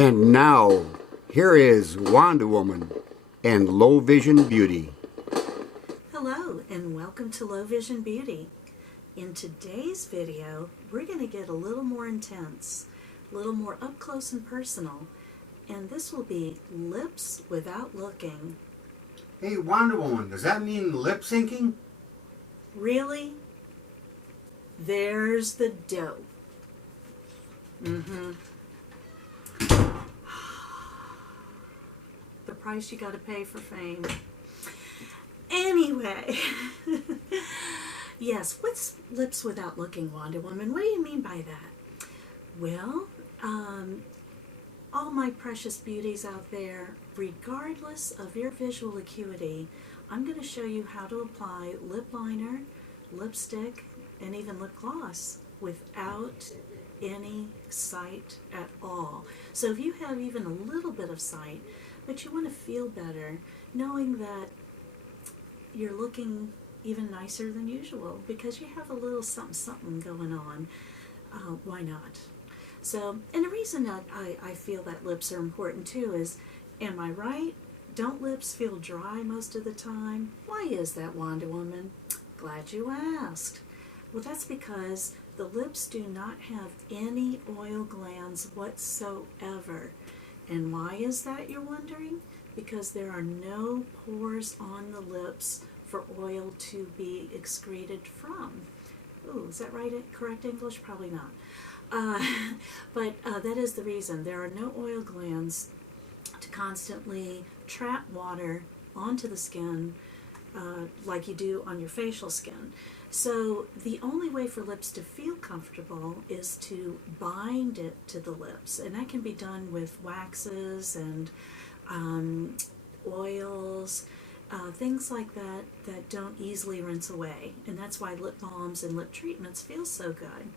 And now, here is Wonder Woman and Low Vision Beauty. Hello and welcome to Low Vision Beauty. In today's video, we're going to get a little more intense, a little more up close and personal, and this will be lips without looking. Hey, Wonder Woman, does that mean lip syncing? Really? There's the dough. The price you got to pay for fame. Anyway, yes, what's lips without looking, Wonder Woman? What do you mean by that? Well, all my precious beauties out there, regardless of your visual acuity, I'm going to show you how to apply lip liner, lipstick, and even lip gloss without any sight at all. So if you have even a little bit of sight, but you want to feel better, knowing that you're looking even nicer than usual because you have a little something going on, why not? So, and the reason that I feel that lips are important too is, am I right? Don't lips feel dry most of the time? Why is that, Wonder Woman? Glad you asked. Well, that's because the lips do not have any oil glands whatsoever. And why is that, you're wondering? Because there are no pores on the lips for oil to be excreted from. Ooh, is that right? Correct English? Probably not. But that is the reason. There are no oil glands to constantly trap water onto the skin like you do on your facial skin. So the only way for lips to feel comfortable is to bind it to the lips, and that can be done with waxes and oils, things like that that don't easily rinse away, and that's why lip balms and lip treatments feel so good.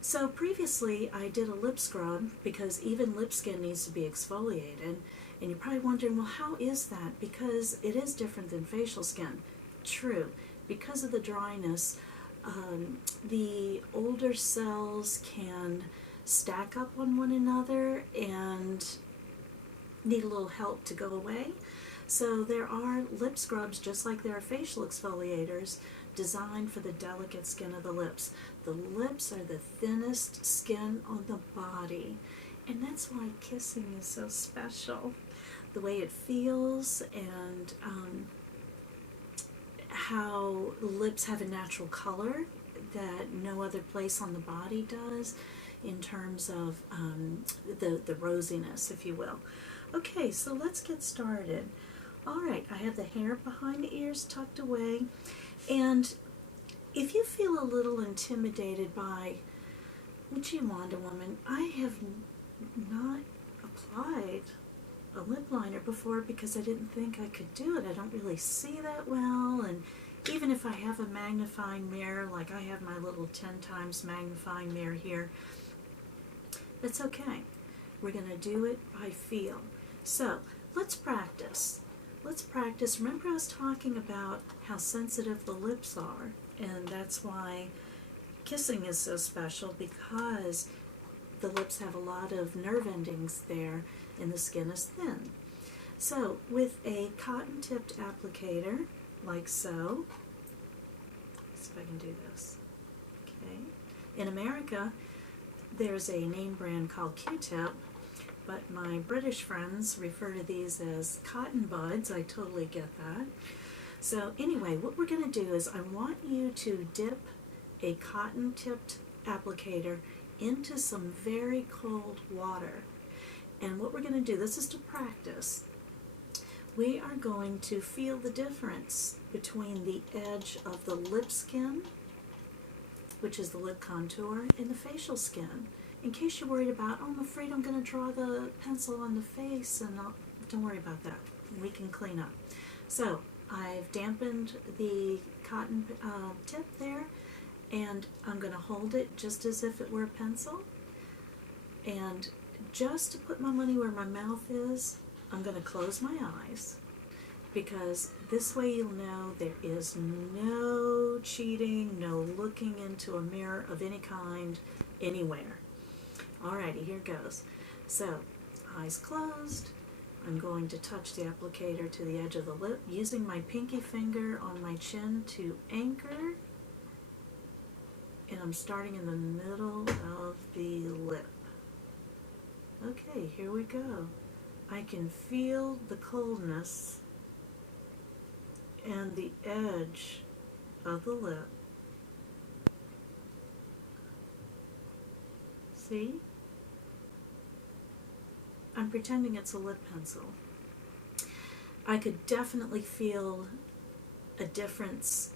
So previously I did a lip scrub because even lip skin needs to be exfoliated, and you're probably wondering, well, how is that? Because it is different than facial skin. True. Because of the dryness, the older cells can stack up on one another and need a little help to go away. So there are lip scrubs, just like there are facial exfoliators, designed for the delicate skin of the lips. The lips are the thinnest skin on the body, and that's why kissing is so special. The way it feels and how the lips have a natural color that no other place on the body does in terms of the rosiness, if you will. Okay, so let's get started. All right, I have the hair behind the ears tucked away, and if you feel a little intimidated by, gee, Wonder Woman, I have not applied a lip liner before because I didn't think I could do it. I don't really see that well, and even if I have a magnifying mirror, like I have my little 10 times magnifying mirror here, that's okay. We're going to do it by feel. So let's practice. Let's practice. Remember I was talking about how sensitive the lips are, and that's why kissing is so special, because the lips have a lot of nerve endings there and the skin is thin. So with a cotton tipped applicator, like so, let's see if I can do this. Okay. In America, there's a name brand called Q-tip, but my British friends refer to these as cotton buds. I totally get that. So anyway, what we're going to do is I want you to dip a cotton tipped applicator into some very cold water. And what we're going to do, this is to practice, we are going to feel the difference between the edge of the lip skin, which is the lip contour, and the facial skin. In case you're worried about, oh, I'm afraid I'm going to draw the pencil on the face, and don't worry about that. We can clean up. So I've dampened the cotton tip there, and I'm going to hold it just as if it were a pencil. And just to put my money where my mouth is, I'm going to close my eyes, because this way you'll know there is no cheating, no looking into a mirror of any kind anywhere. Alrighty, here goes. So eyes closed. I'm going to touch the applicator to the edge of the lip using my pinky finger on my chin to anchor, and I'm starting in the middle of the lip. Okay, here we go. I can feel the coldness and the edge of the lip. See? I'm pretending it's a lip pencil. I could definitely feel a difference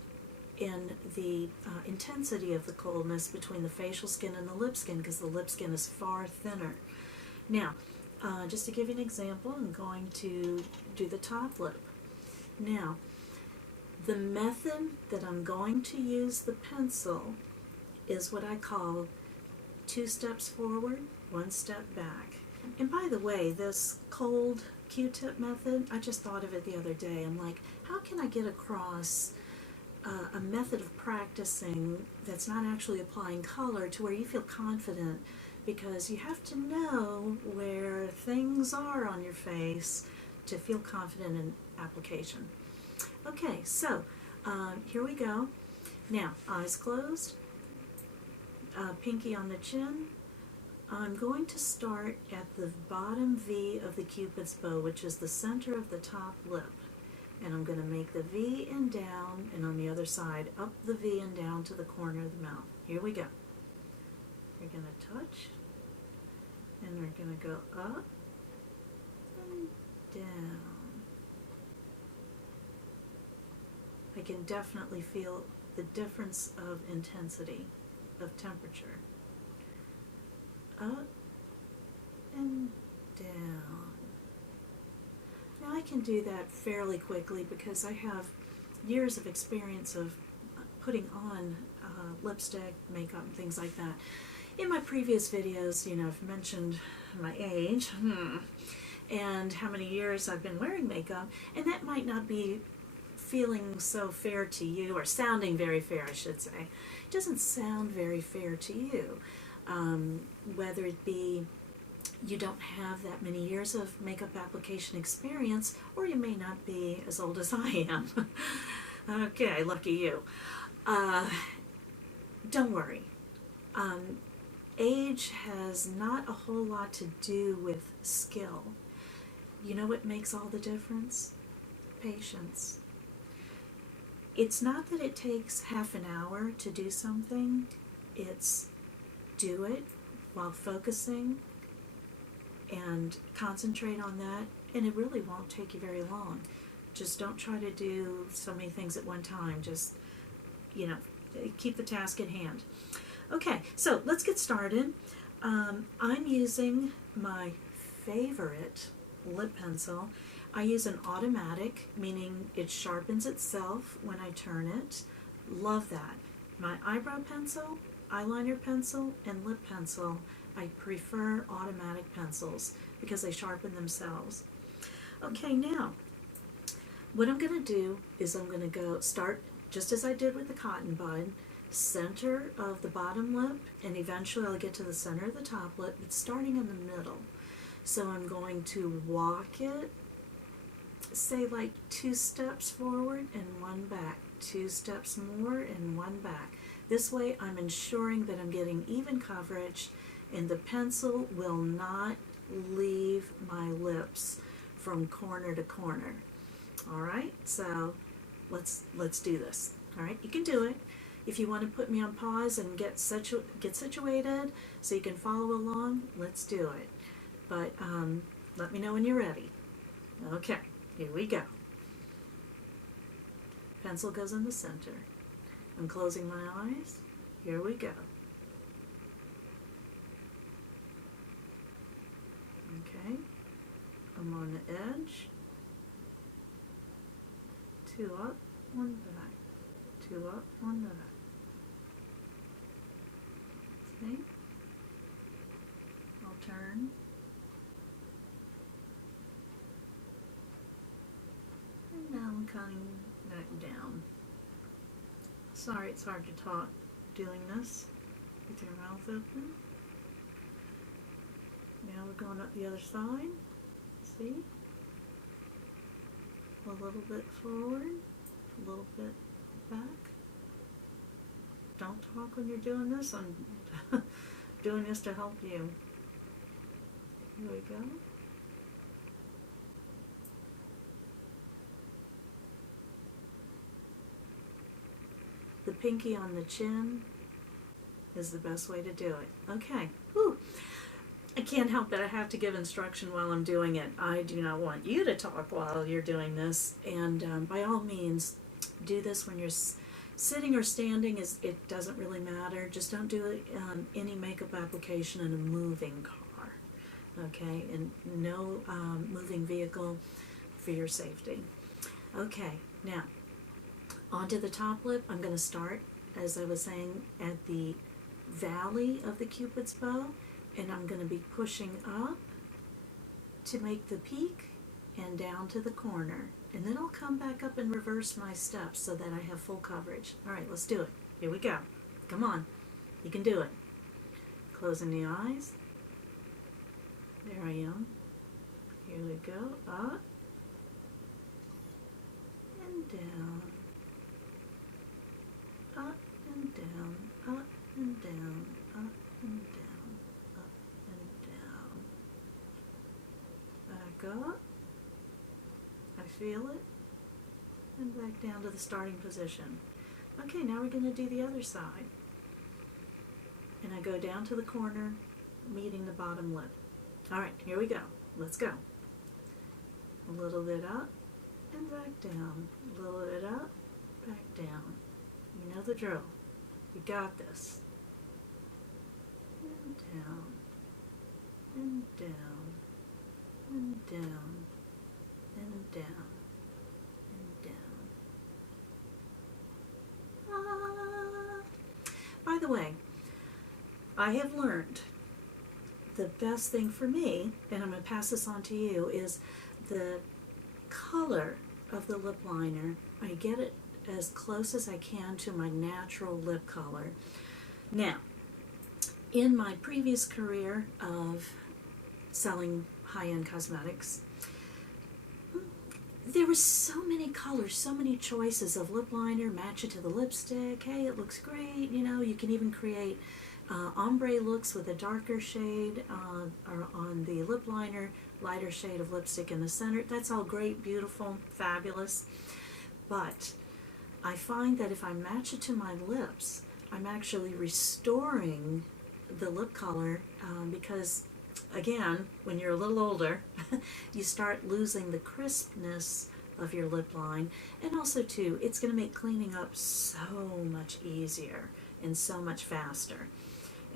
in the intensity of the coldness between the facial skin and the lip skin, because the lip skin is far thinner. Now, just to give you an example, I'm going to do the top lip. Now, the method that I'm going to use the pencil is what I call 2 steps forward, 1 step back. And by the way, this cold Q-tip method, I just thought of it the other day. I'm like, how can I get across a method of practicing that's not actually applying color to where you feel confident, because you have to know where things are on your face to feel confident in application. Okay, so here we go. Now, eyes closed, pinky on the chin. I'm going to start at the bottom V of the Cupid's bow, which is the center of the top lip. And I'm going to make the V and down, and on the other side, up the V and down to the corner of the mouth. Here we go. We're going to touch, and we're going to go up and down. I can definitely feel the difference of intensity, of temperature. Up and down. Now I can do that fairly quickly because I have years of experience of putting on lipstick, makeup, and things like that. In my previous videos, you know, I've mentioned my age and how many years I've been wearing makeup, and that might not be feeling so fair to you, or sounding very fair, I should say. It doesn't sound very fair to you. Whether it be you don't have that many years of makeup application experience, or you may not be as old as I am. Okay, lucky you. Don't worry. Age has not a whole lot to do with skill. You know what makes all the difference? Patience. It's not that it takes half an hour to do something. It's do it while focusing and concentrate on that, and it really won't take you very long. Just don't try to do so many things at one time. Just, you know, keep the task at hand. Okay, so let's get started. I'm using my favorite lip pencil. I use an automatic, meaning it sharpens itself when I turn it. Love that. My eyebrow pencil, eyeliner pencil, and lip pencil, I prefer automatic pencils because they sharpen themselves. Okay, now, what I'm going to do is I'm going to go start just as I did with the cotton bud, center of the bottom lip, and eventually I'll get to the center of the top lip, but starting in the middle. So I'm going to walk it, say like 2 steps forward and 1 back, 2 steps more and 1 back. This way I'm ensuring that I'm getting even coverage and the pencil will not leave my lips from corner to corner. Alright, so let's do this. Alright, you can do it. If you want to put me on pause and get situated so you can follow along, let's do it. But let me know when you're ready. Okay, here we go. Pencil goes in the center. I'm closing my eyes. Here we go. Okay, I'm on the edge. 2 up, 1 back. 2 up, 1 back. See? I'll turn. And now I'm coming back down. Sorry, it's hard to talk doing this with your mouth open. Now we're we're going up the other side. See? A little bit forward, a little bit back. Don't talk when you're doing this. I'm doing this to help you. Here we go. The pinky on the chin is the best way to do it. Okay. Whew. I can't help it. I have to give instruction while I'm doing it. I do not want you to talk while you're doing this. And by all means, do this when you're sitting or standing. It doesn't really matter. Just don't do it on any makeup application in a moving car. Okay? And no moving vehicle for your safety. Okay. Now, onto the top lip. I'm going to start, as I was saying, at the valley of the Cupid's bow. And I'm going to be pushing up to make the peak and down to the corner. And then I'll come back up and reverse my steps so that I have full coverage. All right, let's do it. Here we go. Come on. You can do it. Closing the eyes. There I am. Here we go. Up and down. Up and down. Up and down. Up and down. Up, I feel it, and back down to the starting position. Okay, now we're going to do the other side. And I go down to the corner, meeting the bottom lip. All right, here we go. Let's go. A little bit up and back down. A little bit up, back down. You know the drill. You got this. And down, and down. And down, and down, and down. Ah. By the way, I have learned the best thing for me, and I'm going to pass this on to you, is the color of the lip liner. I get it as close as I can to my natural lip color. Now, in my previous career of selling high-end cosmetics, there were so many colors, so many choices of lip liner, match it to the lipstick. Hey, it looks great. You know, you can even create ombre looks with a darker shade or on the lip liner, lighter shade of lipstick in the center. That's all great, beautiful, fabulous. But I find that if I match it to my lips, I'm actually restoring the lip color because, again, when you're a little older, you start losing the crispness of your lip line. And also, too, it's going to make cleaning up so much easier and so much faster.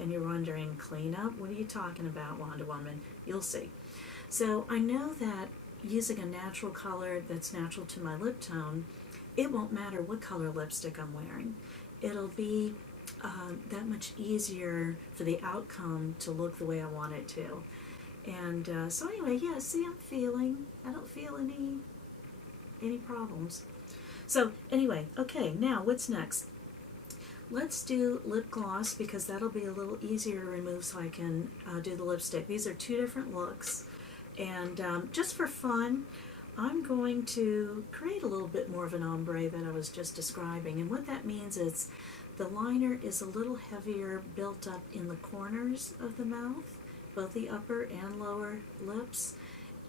And you're wondering, clean up? What are you talking about, Wanda Woman? You'll see. So I know that using a natural color that's natural to my lip tone, it won't matter what color lipstick I'm wearing. It'll be that much easier for the outcome to look the way I want it to. And so anyway, yeah, see, I don't feel any problems. So anyway, okay, now what's next? Let's do lip gloss because that'll be a little easier to remove so I can do the lipstick. These are two different looks. And just for fun, I'm going to create a little bit more of an ombre that I was just describing. And what that means is the liner is a little heavier built up in the corners of the mouth, both the upper and lower lips.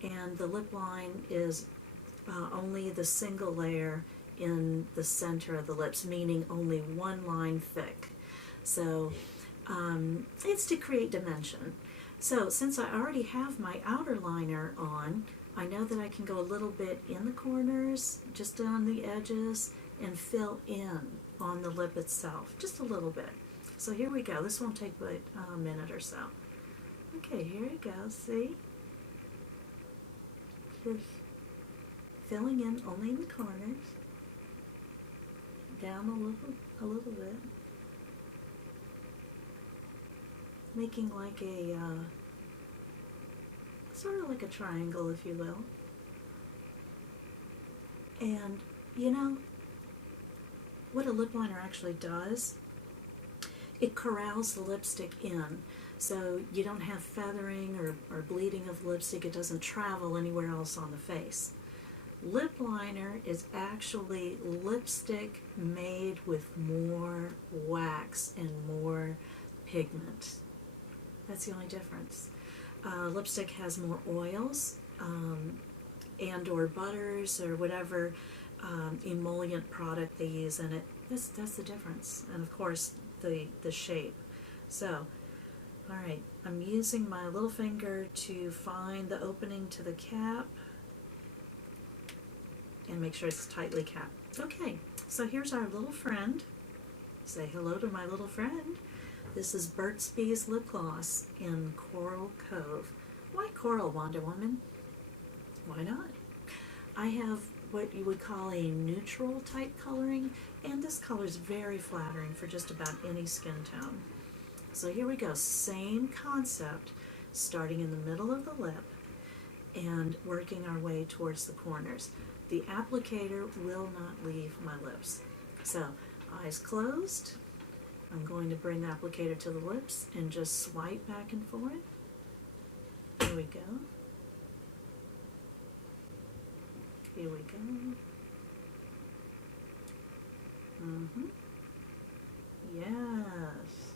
And the lip line is only the single layer in the center of the lips, meaning only one line thick. So it's to create dimension. So since I already have my outer liner on, I know that I can go a little bit in the corners, just on the edges, and fill in on the lip itself, just a little bit. So here we go. This won't take but a minute or so. Okay, here you go. See? Just filling in only in the corners, down a little bit, making like a sort of like a triangle, if you will. And you know what a lip liner actually does? It corrals the lipstick in. So you don't have feathering or bleeding of lipstick. It doesn't travel anywhere else on the face. Lip liner is actually lipstick made with more wax and more pigment. That's the only difference. Lipstick has more oils and or butters or whatever emollient product they use in it. That's the difference. And of course the shape. So, all right, I'm using my little finger to find the opening to the cap and make sure it's tightly capped. Okay, so here's our little friend. Say hello to my little friend. This is Burt's Bees Lip Gloss in Coral Cove. Why coral, Wonder Woman? Why not? I have what you would call a neutral type coloring, and this color is very flattering for just about any skin tone. So here we go, same concept, starting in the middle of the lip and working our way towards the corners. The applicator will not leave my lips. So, eyes closed. I'm going to bring the applicator to the lips and just swipe back and forth. Here we go. Here we go. Yes.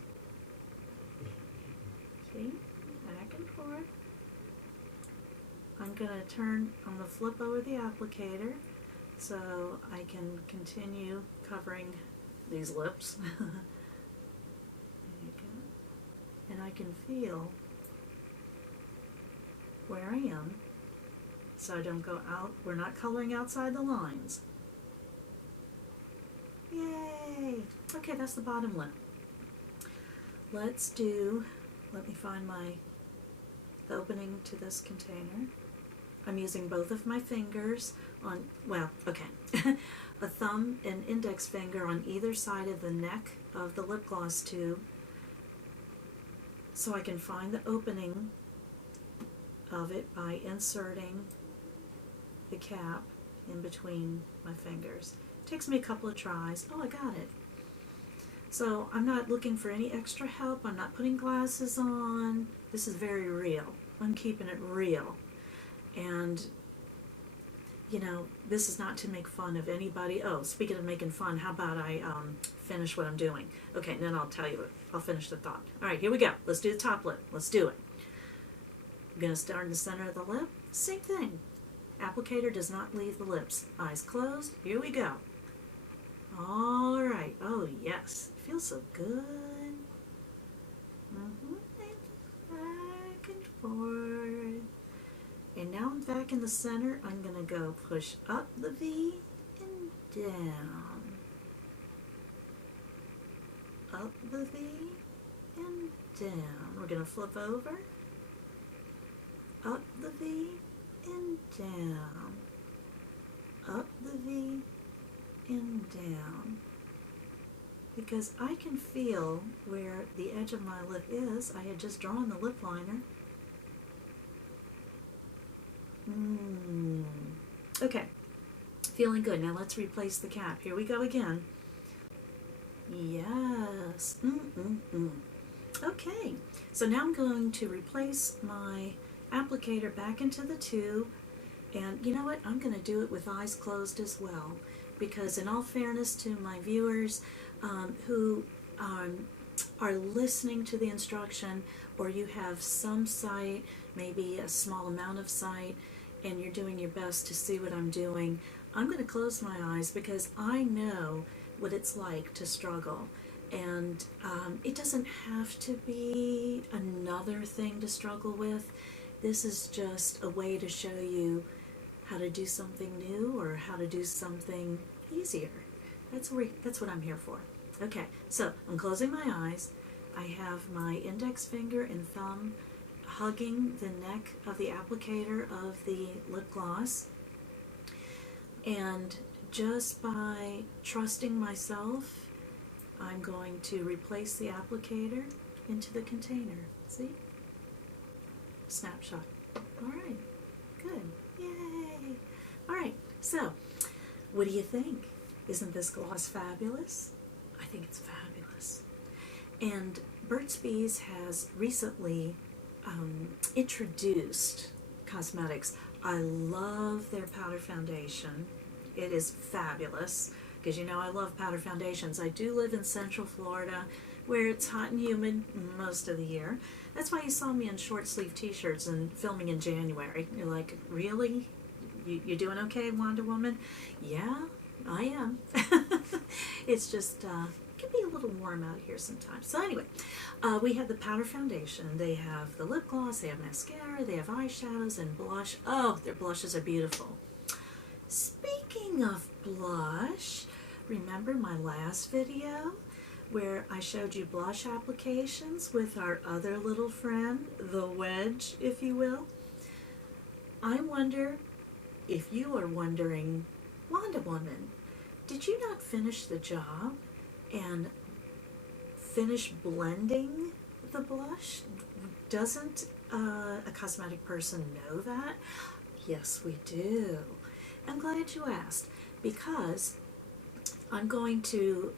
See? Back and forth. I'm going to I'm going to flip over the applicator so I can continue covering these lips. There you go. And I can feel where I am so I don't go out. We're not coloring outside the lines. Yay! Okay, that's the bottom lip. Let me find the opening to this container. I'm using both of my fingers on, a thumb and index finger on either side of the neck of the lip gloss tube so I can find the opening of it by inserting the cap in between my fingers. It takes me a couple of tries. Oh, I got it. So I'm not looking for any extra help. I'm not putting glasses on. This is very real. I'm keeping it real. And, you know, this is not to make fun of anybody. Oh, speaking of making fun, how about I finish what I'm doing? Okay, then I'll tell you it. I'll finish the thought. All right, here we go. Let's do the top lip. Let's do it. I'm going to start in the center of the lip. Same thing. Applicator does not leave the lips. Eyes closed. Here we go. All right. Oh, yes. It feels so good. Back and forth. And now I'm back in the center. I'm going to go push up the V and down. Up the V and down. We're going to flip over. Up the V and down. Up the V and down. Because I can feel where the edge of my lip is. I had just drawn the lip liner. Okay, feeling good. Now let's replace the cap. Here we go again. Yes. Okay, so now I'm going to replace my applicator back into the tube. And you know what? I'm going to do it with eyes closed as well. Because in all fairness to my viewers who are listening to the instruction, or you have some sight, maybe a small amount of sight, and you're doing your best to see what I'm doing, I'm going to close my eyes because I know what it's like to struggle. And it doesn't have to be another thing to struggle with. This is just a way to show you how to do something new or how to do something easier. That's what I'm here for. Okay, so I'm closing my eyes. I have my index finger and thumb hugging the neck of the applicator of the lip gloss. And just by trusting myself, I'm going to replace the applicator into the container. See? Snapshot. All right, good. Yay! All right, so what do you think? Isn't this gloss fabulous? I think it's fabulous. And Burt's Bees has recently introduced cosmetics. I love their powder foundation. It is fabulous because you know I love powder foundations. I do live in Central Florida where it's hot and humid most of the year. That's why you saw me in short sleeve t-shirts and filming in January. You're like, really? You doing okay, Wonder Woman? Yeah, I am. It's just, it can be a little warm out here sometimes. So anyway, we have the powder foundation. They have the lip gloss, they have mascara, they have eyeshadows and blush. Oh, their blushes are beautiful. Speaking of blush, remember my last video where I showed you blush applications with our other little friend, the wedge, if you will? I wonder if you are wondering, Wanda Woman, did you not finish the job and finish blending the blush? Doesn't a cosmetic person know that? Yes, we do. I'm glad you asked because I'm going to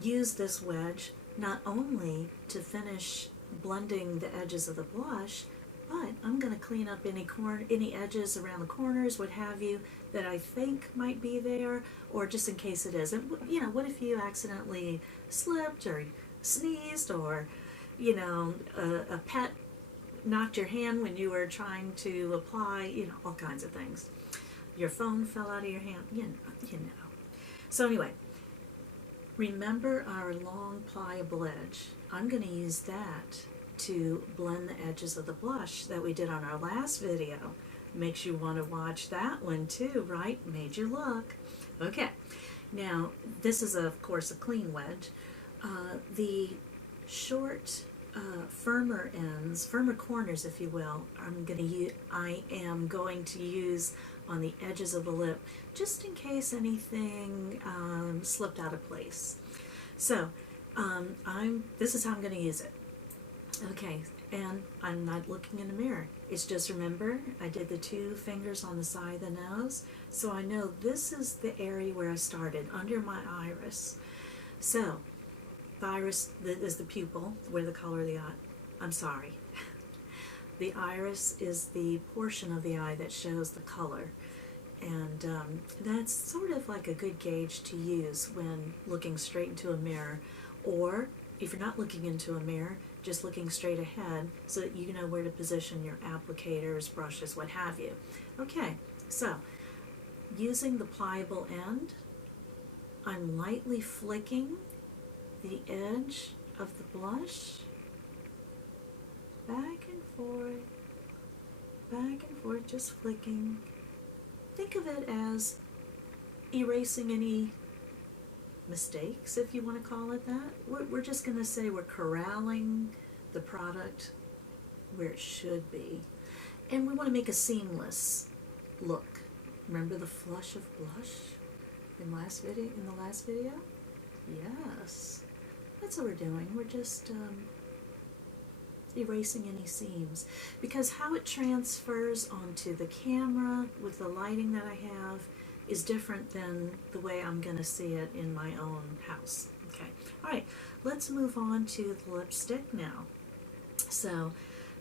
use this wedge not only to finish blending the edges of the blush, but I'm going to clean up any edges around the corners, what have you, that I think might be there, or just in case it isn't. You know, what if you accidentally slipped or sneezed, or, you know, a pet knocked your hand when you were trying to apply, you know, all kinds of things. Your phone fell out of your hand, you know. So anyway, remember our long pliable edge. I'm going to use that to blend the edges of the blush that we did on our last video. Makes you want to watch that one too, right? Made you look. Okay, now this is of course a clean wedge. The short, firmer ends, firmer corners, if you will, I am going to use on the edges of the lip, just in case anything slipped out of place. So, this is how I'm going to use it. Okay, and I'm not looking in the mirror. It's just, remember, I did the 2 fingers on the side of the nose, so I know this is the area where I started, under my iris. So, the iris is the pupil, where the color of the eye, I'm sorry. The iris is the portion of the eye that shows the color. And that's sort of like a good gauge to use when looking straight into a mirror, or if you're not looking into a mirror, just looking straight ahead so that you know where to position your applicators, brushes, what have you. Okay, so using the pliable end, I'm lightly flicking the edge of the blush back and forth, just flicking. Think of it as erasing any mistakes, if you want to call it that. We're just going to say we're corralling the product where it should be. And we want to make a seamless look. Remember the flush of blush in the last video? Yes. That's what we're doing. We're just erasing any seams, because how it transfers onto the camera with the lighting that I have is different than the way I'm going to see it in my own house. Okay, all right, let's move on to the lipstick now. So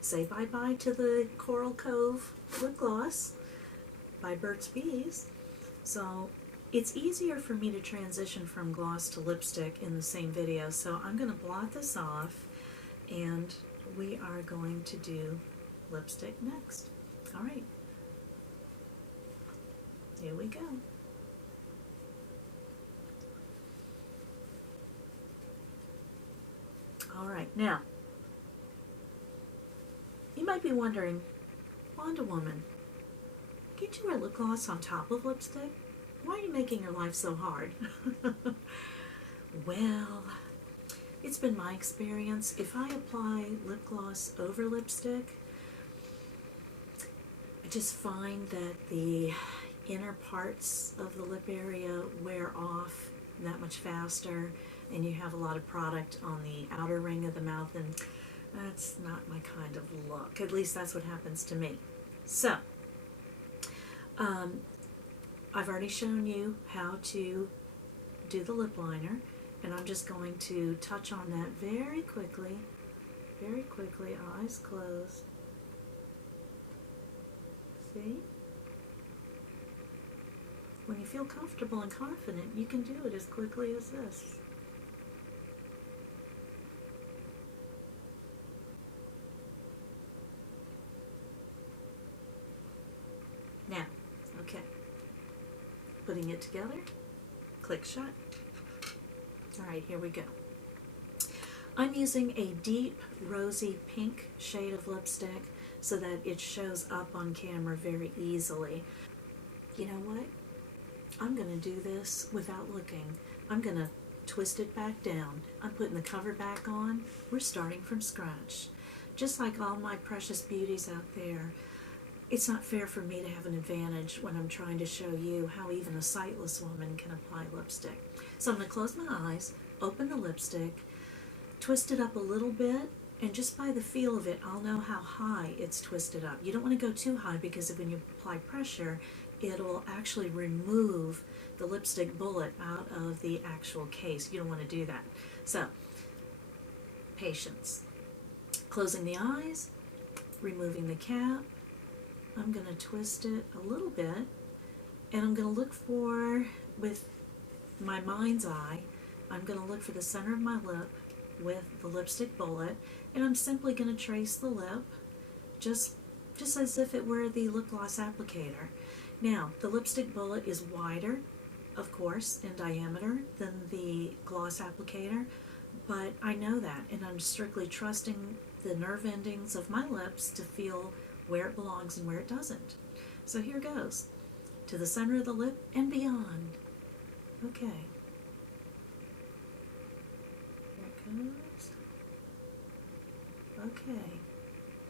say bye-bye to the Coral Cove lip gloss by Burt's Bees. So it's easier for me to transition from gloss to lipstick in the same video, so I'm going to blot this off and we are going to do lipstick next. All right, here we go. All right, now, you might be wondering, Wanda Woman, can't you wear lip gloss on top of lipstick? Why are you making your life so hard? Well, it's been my experience, if I apply lip gloss over lipstick, I just find that the inner parts of the lip area wear off that much faster, and you have a lot of product on the outer ring of the mouth, and that's not my kind of look. At least that's what happens to me. So, I've already shown you how to do the lip liner, and I'm just going to touch on that very quickly very quickly, eyes closed. See? When you feel comfortable and confident, you can do it as quickly as this. Now, okay. Putting it together, click shut. All right, here we go. I'm using a deep rosy pink shade of lipstick so that it shows up on camera very easily. You know what? I'm going to do this without looking. I'm going to twist it back down. I'm putting the cover back on. We're starting from scratch. Just like all my precious beauties out there, it's not fair for me to have an advantage when I'm trying to show you how even a sightless woman can apply lipstick. So I'm going to close my eyes, open the lipstick, twist it up a little bit, and just by the feel of it, I'll know how high it's twisted up. You don't want to go too high because when you apply pressure, it'll actually remove the lipstick bullet out of the actual case. You don't want to do that. So, patience. Closing the eyes, removing the cap. I'm going to twist it a little bit, and I'm going to look for, with my mind's eye, I'm going to look for the center of my lip with the lipstick bullet, and I'm simply going to trace the lip just as if it were the lip gloss applicator. Now, the lipstick bullet is wider, of course, in diameter than the gloss applicator, but I know that, and I'm strictly trusting the nerve endings of my lips to feel where it belongs and where it doesn't. So here goes, to the center of the lip and beyond. Okay. Here it goes. Okay.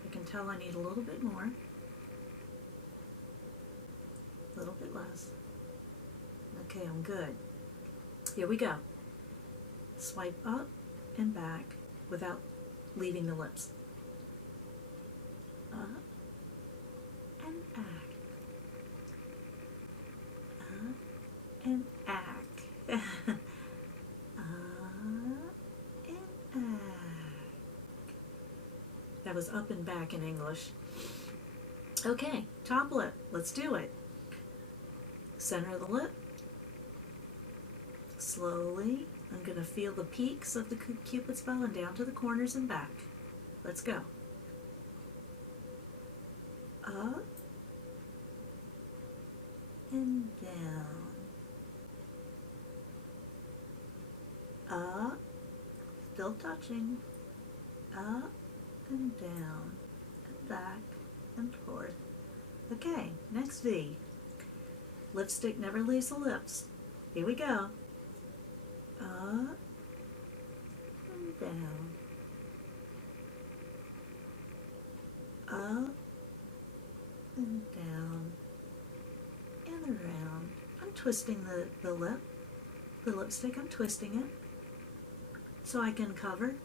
I can tell I need a little bit more. A little bit less. Okay, I'm good. Here we go. Swipe up and back without leaving the lips. Up and back. Up and back. Up and back. That was up and back in English. Okay, top lip. Let's do it. Center of the lip. Slowly, I'm going to feel the peaks of the Cupid's bow and down to the corners and back. Let's go. Up and down. Up, still touching. Up and down, and back and forth. Okay, next V. Lipstick never leaves the lips. Here we go. Up and down. Up and down and around. I'm twisting the lip, the lipstick, I'm twisting it so I can cover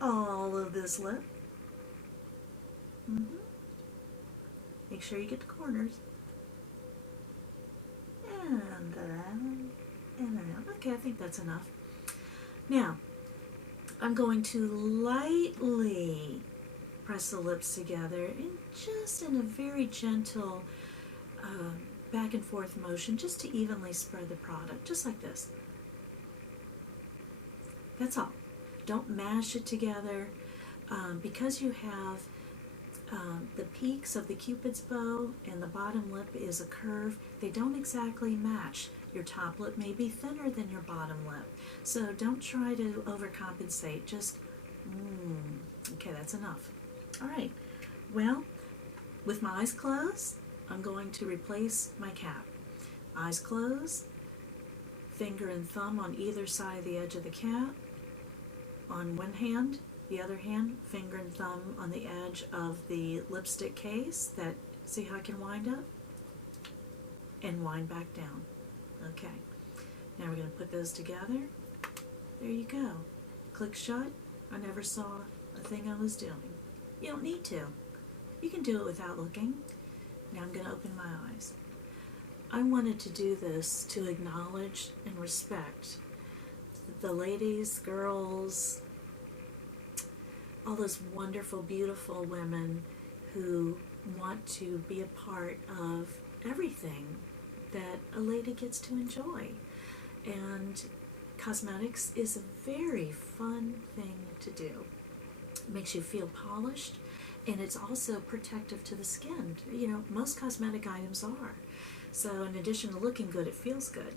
all of this lip. Make sure you get the corners. And around and around. Okay, I think that's enough. Now, I'm going to lightly press the lips together in a very gentle back and forth motion, just to evenly spread the product, just like this. That's all. Don't mash it together. Because you have the peaks of the Cupid's bow and the bottom lip is a curve, they don't exactly match. Your top lip may be thinner than your bottom lip. So don't try to overcompensate. Just, okay, that's enough. All right. Well, with my eyes closed, I'm going to replace my cap. Eyes closed, finger and thumb on either side of the edge of the cap. On one hand, the other hand, finger and thumb on the edge of the lipstick case. See how I can wind up? And wind back down. Okay. Now we're going to put those together. There you go. Click shut. I never saw a thing I was doing. You don't need to. You can do it without looking. Now I'm going to open my eyes. I wanted to do this to acknowledge and respect the ladies, girls, all those wonderful, beautiful women who want to be a part of everything that a lady gets to enjoy. And cosmetics is a very fun thing to do. It makes you feel polished, and it's also protective to the skin. You know, most cosmetic items are. So in addition to looking good, it feels good.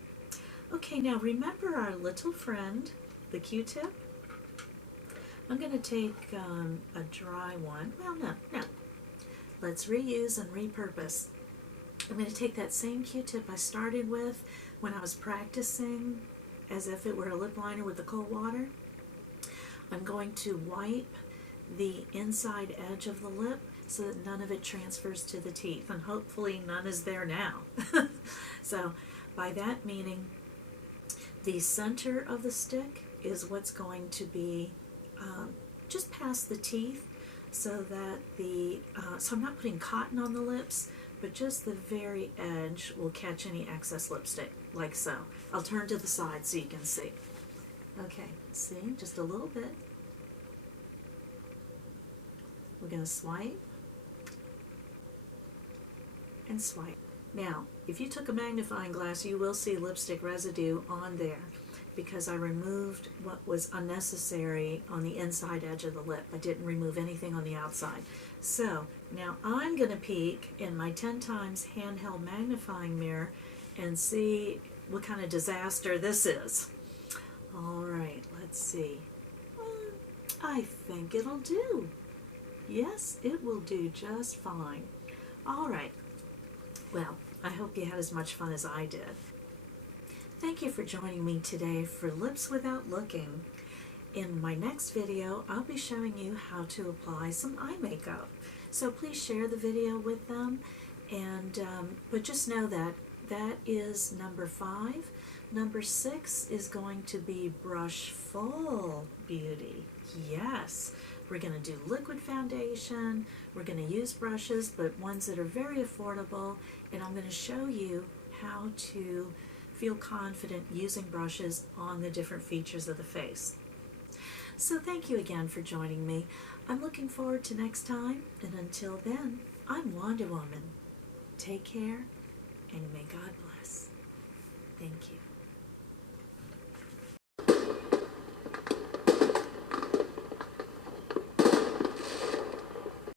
Okay, now remember our little friend, the Q-tip? I'm going to take a dry one. Well, no. Let's reuse and repurpose. I'm going to take that same Q-tip I started with when I was practicing as if it were a lip liner with the cold water. I'm going to wipe the inside edge of the lip so that none of it transfers to the teeth, and hopefully none is there now. So by that meaning the center of the stick is what's going to be just past the teeth, so that so I'm not putting cotton on the lips, but just the very edge will catch any excess lipstick, like so. I'll turn to the side so you can see. Okay, see, just a little bit. We're going to swipe and swipe. Now, if you took a magnifying glass, you will see lipstick residue on there because I removed what was unnecessary on the inside edge of the lip. I didn't remove anything on the outside. So now I'm going to peek in my 10 times handheld magnifying mirror and see what kind of disaster this is. All right, let's see. I think it'll do. Yes, it will do just fine. All right. Well, I hope you had as much fun as I did. Thank you for joining me today for Lips Without Looking. In my next video, I'll be showing you how to apply some eye makeup. So please share the video with them. And but just know that that is number 5. Number 6 is going to be Brush Full Beauty. Yes, we're going to do liquid foundation. We're going to use brushes, but ones that are very affordable. And I'm going to show you how to feel confident using brushes on the different features of the face. So thank you again for joining me. I'm looking forward to next time, and until then, I'm Wanda Woman. Take care, and may God bless. Thank you.